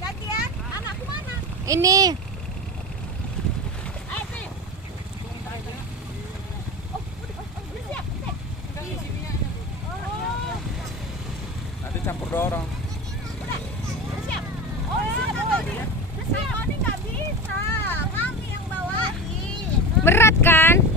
Gantian, anakku mana? Ini. Ayo, Pin. Oh, udah siap, Pin. Oh, Nanti campur dorong. udah siap. Oh, siap. Udah siap. Oh, ini nggak bisa. Mami yang bawain. Berat kan?